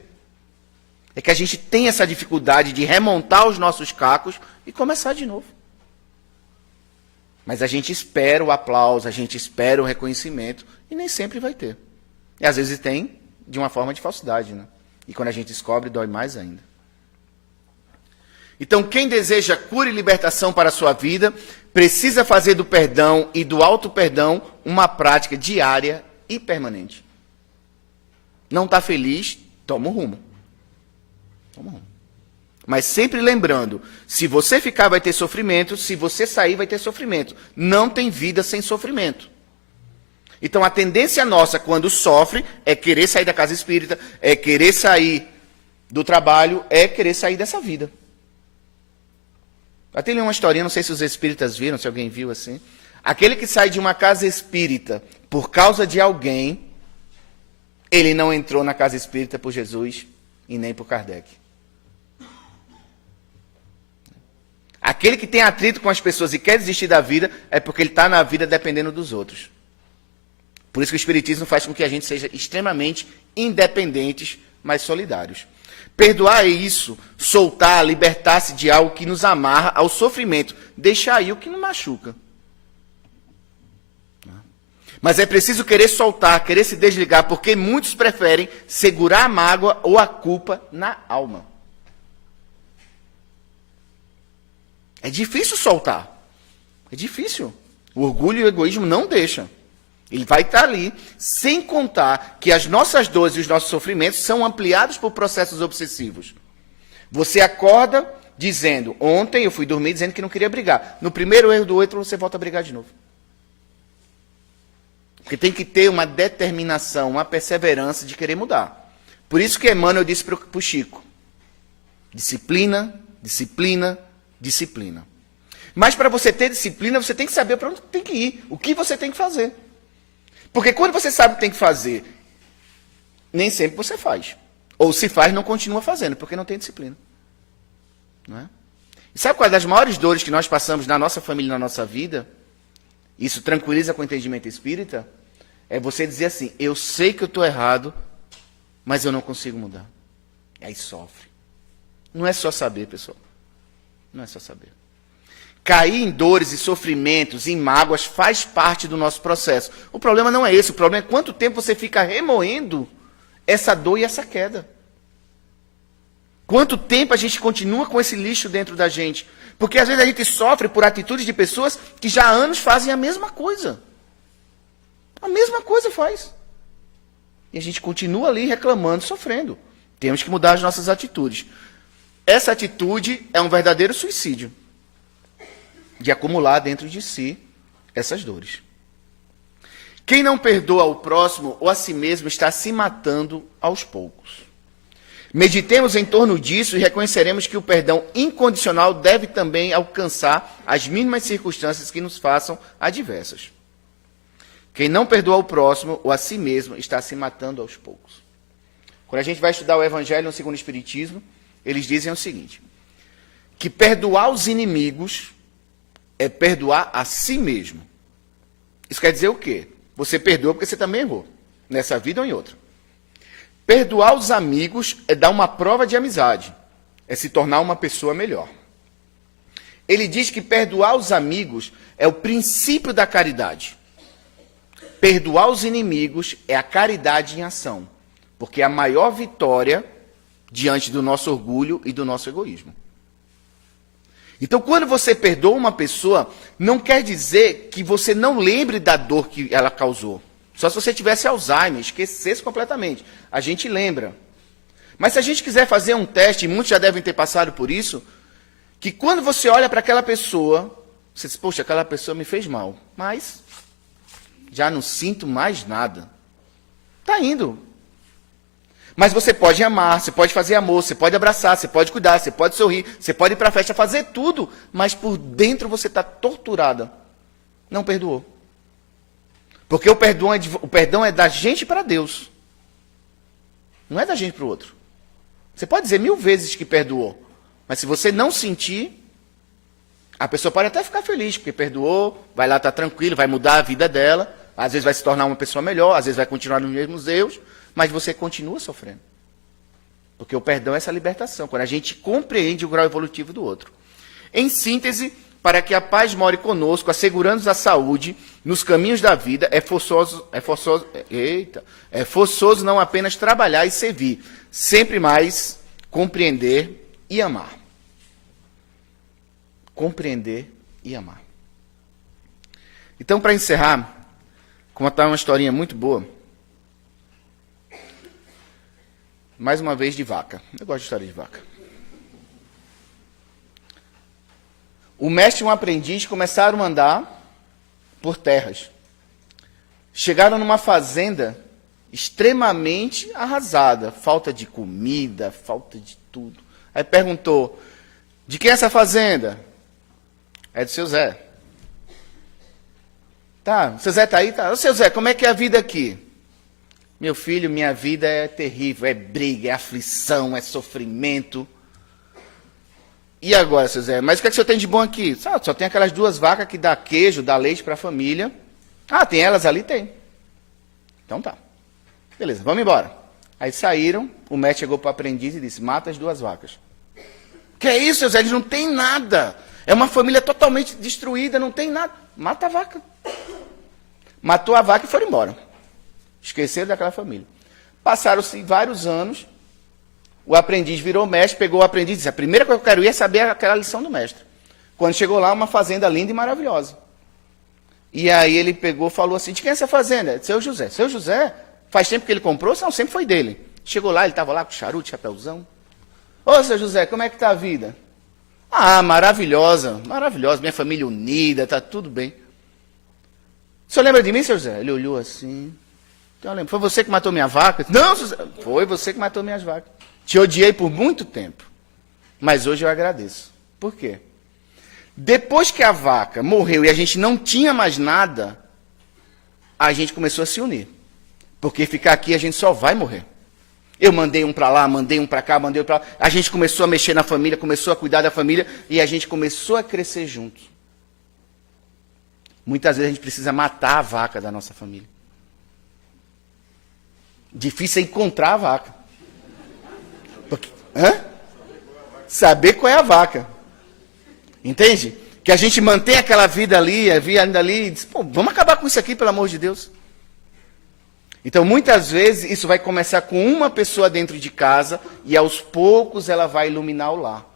É que a gente tem essa dificuldade de remontar os nossos cacos e começar de novo. Mas a gente espera o aplauso, a gente espera o reconhecimento, e nem sempre vai ter. E às vezes tem de uma forma de falsidade, né? E quando a gente descobre, dói mais ainda. Então, quem deseja cura e libertação para a sua vida, precisa fazer do perdão e do auto-perdão uma prática diária e permanente. Não está feliz, toma um rumo. Toma um rumo. Mas sempre lembrando, se você ficar vai ter sofrimento, se você sair vai ter sofrimento. Não tem vida sem sofrimento. Então a tendência nossa quando sofre é querer sair da casa espírita, é querer sair do trabalho, é querer sair dessa vida. Até li uma historinha, não sei se os espíritas viram, se alguém viu assim. Aquele que sai de uma casa espírita por causa de alguém, ele não entrou na casa espírita por Jesus e nem por Kardec. Aquele que tem atrito com as pessoas e quer desistir da vida, é porque ele está na vida dependendo dos outros. Por isso que o Espiritismo faz com que a gente seja extremamente independentes, mas solidários. Perdoar é isso, soltar, libertar-se de algo que nos amarra ao sofrimento, deixar aí o que nos machuca. Mas é preciso querer soltar, querer se desligar, porque muitos preferem segurar a mágoa ou a culpa na alma. É difícil soltar. É difícil. O orgulho e o egoísmo não deixam. Ele vai estar ali, sem contar que as nossas dores e os nossos sofrimentos são ampliados por processos obsessivos. Você acorda dizendo, ontem eu fui dormir dizendo que não queria brigar. No primeiro erro do outro, você volta a brigar de novo. Porque tem que ter uma determinação, uma perseverança de querer mudar. Por isso que Emmanuel disse para o Chico, Disciplina, disciplina, disciplina. Mas para você ter disciplina, você tem que saber para onde tem que ir, o que você tem que fazer. Porque quando você sabe o que tem que fazer, nem sempre você faz. Ou se faz, não continua fazendo, porque não tem disciplina. Não é? E sabe qual é das maiores dores que nós passamos na nossa família, na nossa vida? Isso tranquiliza com o entendimento espírita? É você dizer assim, eu sei que eu estou errado, mas eu não consigo mudar. E aí sofre. Não é só saber, pessoal. Não é só saber. Cair em dores e sofrimentos, em mágoas, faz parte do nosso processo. O problema não é esse. O problema é quanto tempo você fica remoendo essa dor e essa queda. Quanto tempo a gente continua com esse lixo dentro da gente. Porque às vezes a gente sofre por atitudes de pessoas que já há anos fazem a mesma coisa. A mesma coisa faz. E a gente continua ali reclamando, sofrendo. Temos que mudar as nossas atitudes. Essa atitude é um verdadeiro suicídio. De acumular dentro de si essas dores. Quem não perdoa ao próximo ou a si mesmo está se matando aos poucos. Meditemos em torno disso e reconheceremos que o perdão incondicional deve também alcançar as mínimas circunstâncias que nos façam adversas. Quem não perdoa ao próximo ou a si mesmo está se matando aos poucos. Quando a gente vai estudar o Evangelho segundo o Espiritismo, eles dizem o seguinte, que perdoar os inimigos é perdoar a si mesmo. Isso quer dizer o quê? Você perdoa porque você também errou, nessa vida ou em outra. Perdoar os amigos é dar uma prova de amizade, é se tornar uma pessoa melhor. Ele diz que perdoar os amigos é o princípio da caridade. Perdoar os inimigos é a caridade em ação, porque é a maior vitória diante do nosso orgulho e do nosso egoísmo. Então, quando você perdoa uma pessoa, não quer dizer que você não lembre da dor que ela causou. Só se você tivesse Alzheimer, esquecesse completamente. A gente lembra. Mas se a gente quiser fazer um teste, e muitos já devem ter passado por isso, que quando você olha para aquela pessoa, você diz, poxa, aquela pessoa me fez mal, mas já não sinto mais nada. Está indo. Mas você pode amar, você pode fazer amor, você pode abraçar, você pode cuidar, você pode sorrir, você pode ir para a festa, fazer tudo, mas por dentro você está torturada. Não perdoou. Porque o perdão é da gente para Deus. Não é da gente para o outro. Você pode dizer 1000 vezes que perdoou, mas se você não sentir, a pessoa pode até ficar feliz, porque perdoou, vai lá estar tranquilo, vai mudar a vida dela, às vezes vai se tornar uma pessoa melhor, às vezes vai continuar nos mesmos erros, mas você continua sofrendo. Porque o perdão é essa libertação, quando a gente compreende o grau evolutivo do outro. Em síntese, para que a paz more conosco, assegurando-nos a saúde nos caminhos da vida, é forçoso não apenas trabalhar e servir, sempre mais compreender e amar. Compreender e amar. Então, para encerrar, contar uma historinha muito boa, mais uma vez de vaca. Eu gosto de história de vaca. O mestre e um aprendiz começaram a andar por terras. Chegaram numa fazenda extremamente arrasada. Falta de comida, falta de tudo. Aí perguntou, de quem é essa fazenda? É do seu Zé. Tá, o seu Zé está aí? Tá. Ô, seu Zé, como é que é a vida aqui? Meu filho, minha vida é terrível, é briga, é aflição, é sofrimento. E agora, seu Zé, mas o que é que o senhor tem de bom aqui? Só tem aquelas 2 vacas que dá queijo, dá leite para a família. Ah, tem elas ali? Tem. Então tá. Beleza, vamos embora. Aí saíram, o mestre chegou para o aprendiz e disse, mata as 2 vacas. Que é isso, seu Zé? Eles não têm nada. É uma família totalmente destruída, não tem nada. Mata a vaca. Matou a vaca e foram embora. Esqueceram daquela família. Passaram-se vários anos, o aprendiz virou mestre, pegou o aprendiz e disse, a primeira coisa que eu quero ir é saber aquela lição do mestre. Quando chegou lá, uma fazenda linda e maravilhosa. E aí ele pegou e falou assim, de quem é essa fazenda? Seu José. Seu José, faz tempo que ele comprou? Não, sempre foi dele. Chegou lá, ele estava lá com charuto, chapéuzão. Ô, seu José, como é que está a vida? Ah, maravilhosa, maravilhosa, minha família unida, está tudo bem. O senhor lembra de mim, seu José? Ele olhou assim... Então, eu lembro, foi você que matou minha vaca? Não, foi você que matou minhas vacas. Te odiei por muito tempo. Mas hoje eu agradeço. Por quê? Depois que a vaca morreu e a gente não tinha mais nada, a gente começou a se unir. Porque ficar aqui a gente só vai morrer. Eu mandei um para lá, mandei um para cá, mandei um para lá. A gente começou a mexer na família, começou a cuidar da família e a gente começou a crescer junto. Muitas vezes a gente precisa matar a vaca da nossa família. Difícil é encontrar a vaca. Porque, saber qual é a vaca. Entende? Que a gente mantém aquela vida ali, a vida ainda ali, e diz, pô, vamos acabar com isso aqui, pelo amor de Deus. Então, muitas vezes, isso vai começar com uma pessoa dentro de casa e, aos poucos, ela vai iluminar o lar.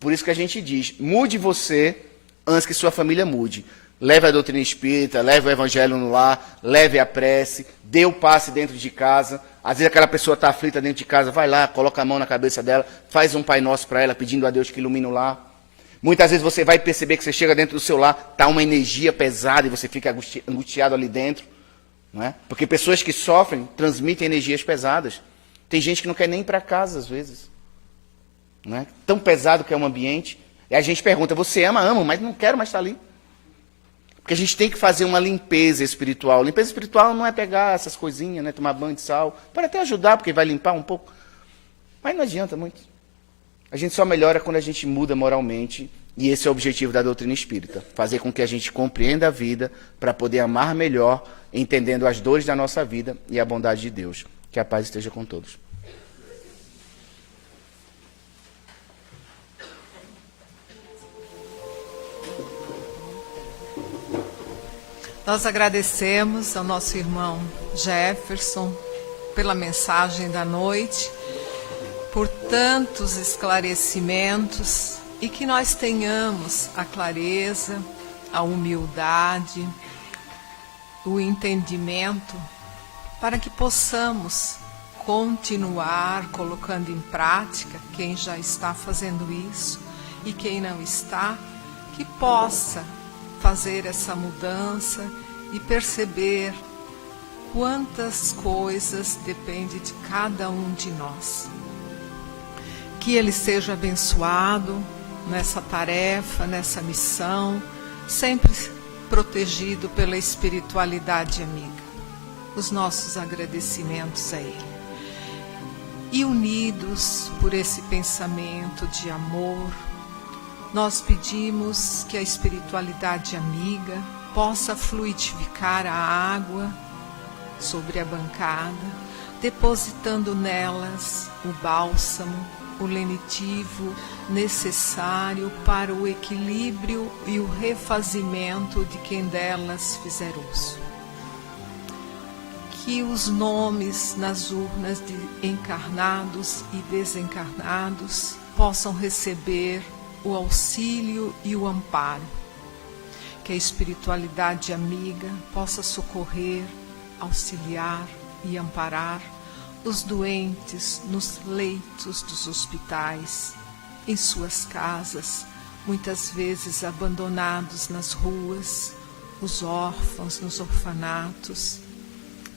Por isso que a gente diz, mude você antes que sua família mude. Leve a doutrina espírita, leve o evangelho no lar, leve a prece, dê o passe dentro de casa. Às vezes aquela pessoa está aflita dentro de casa, vai lá, coloca a mão na cabeça dela, faz um Pai Nosso para ela, pedindo a Deus que ilumine o lar. Muitas vezes você vai perceber que você chega dentro do seu lar, está uma energia pesada e você fica angustiado ali dentro. Não é? Porque pessoas que sofrem transmitem energias pesadas. Tem gente que não quer nem ir para casa, às vezes. Não é? Tão pesado que é um ambiente. E a gente pergunta, você ama? Amo, mas não quero mais estar ali. Porque a gente tem que fazer uma limpeza espiritual. Limpeza espiritual não é pegar essas coisinhas, né? Tomar banho de sal. Pode até ajudar, porque vai limpar um pouco. Mas não adianta muito. A gente só melhora quando a gente muda moralmente. E esse é o objetivo da doutrina espírita. Fazer com que a gente compreenda a vida para poder amar melhor, entendendo as dores da nossa vida e a bondade de Deus. Que a paz esteja com todos. Nós agradecemos ao nosso irmão Jefferson pela mensagem da noite, por tantos esclarecimentos e que nós tenhamos a clareza, a humildade, o entendimento para que possamos continuar colocando em prática, quem já está fazendo isso e quem não está, que possa fazer essa mudança e perceber quantas coisas dependem de cada um de nós. Que ele seja abençoado nessa tarefa, nessa missão, sempre protegido pela espiritualidade amiga. Os nossos agradecimentos a ele. E unidos por esse pensamento de amor, nós pedimos que a espiritualidade amiga possa fluidificar a água sobre a bancada, depositando nelas o bálsamo, o lenitivo necessário para o equilíbrio e o refazimento de quem delas fizer uso. Que os nomes nas urnas de encarnados e desencarnados possam receber o auxílio e o amparo. Que a espiritualidade amiga possa socorrer, auxiliar e amparar os doentes nos leitos dos hospitais, em suas casas, muitas vezes abandonados nas ruas, os órfãos nos orfanatos,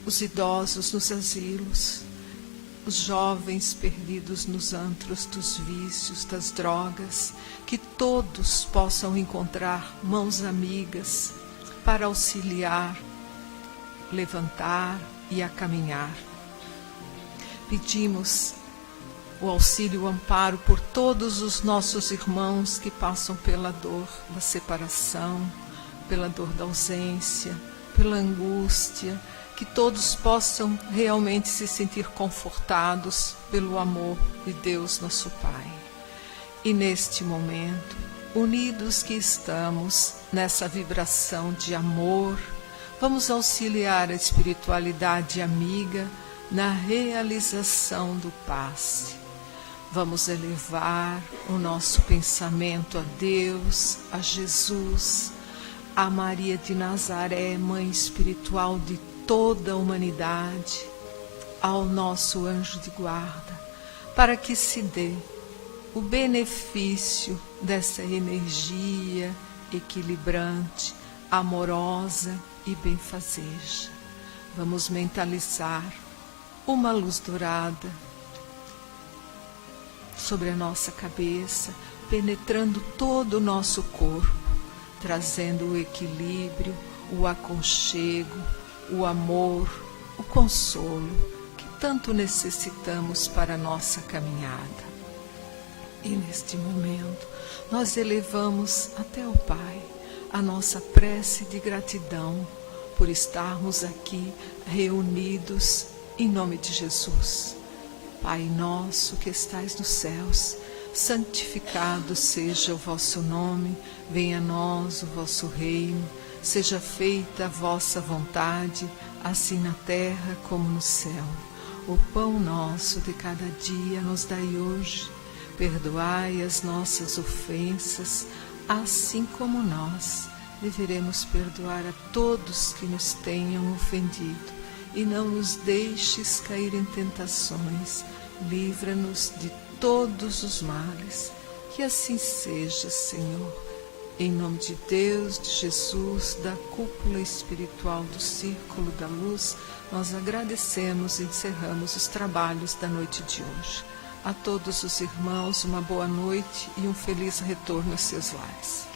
os idosos nos asilos, os jovens perdidos nos antros dos vícios, das drogas, que todos possam encontrar mãos amigas para auxiliar, levantar e a caminhar. Pedimos o auxílio e o amparo por todos os nossos irmãos que passam pela dor da separação, pela dor da ausência, pela angústia, que todos possam realmente se sentir confortados pelo amor de Deus, nosso Pai. E neste momento, unidos que estamos nessa vibração de amor, vamos auxiliar a espiritualidade amiga na realização do passe. Vamos elevar o nosso pensamento a Deus, a Jesus, a Maria de Nazaré, Mãe espiritual de toda a humanidade, ao nosso anjo de guarda, para que se dê o benefício dessa energia equilibrante, amorosa e benfazeja. Vamos mentalizar uma luz dourada sobre a nossa cabeça, penetrando todo o nosso corpo, trazendo o equilíbrio, o aconchego, o amor, o consolo que tanto necessitamos para a nossa caminhada. E neste momento, nós elevamos até o Pai a nossa prece de gratidão por estarmos aqui reunidos em nome de Jesus. Pai nosso que estais nos céus, santificado seja o vosso nome, venha a nós o vosso reino, seja feita a vossa vontade, assim na terra como no céu. O pão nosso de cada dia nos dai hoje, perdoai as nossas ofensas, assim como nós deveremos perdoar a todos que nos tenham ofendido. E não nos deixes cair em tentações, livra-nos de todos os males. Que assim seja, Senhor. Em nome de Deus, de Jesus, da cúpula espiritual do Círculo da Luz, nós agradecemos e encerramos os trabalhos da noite de hoje. A todos os irmãos, uma boa noite e um feliz retorno aos seus lares.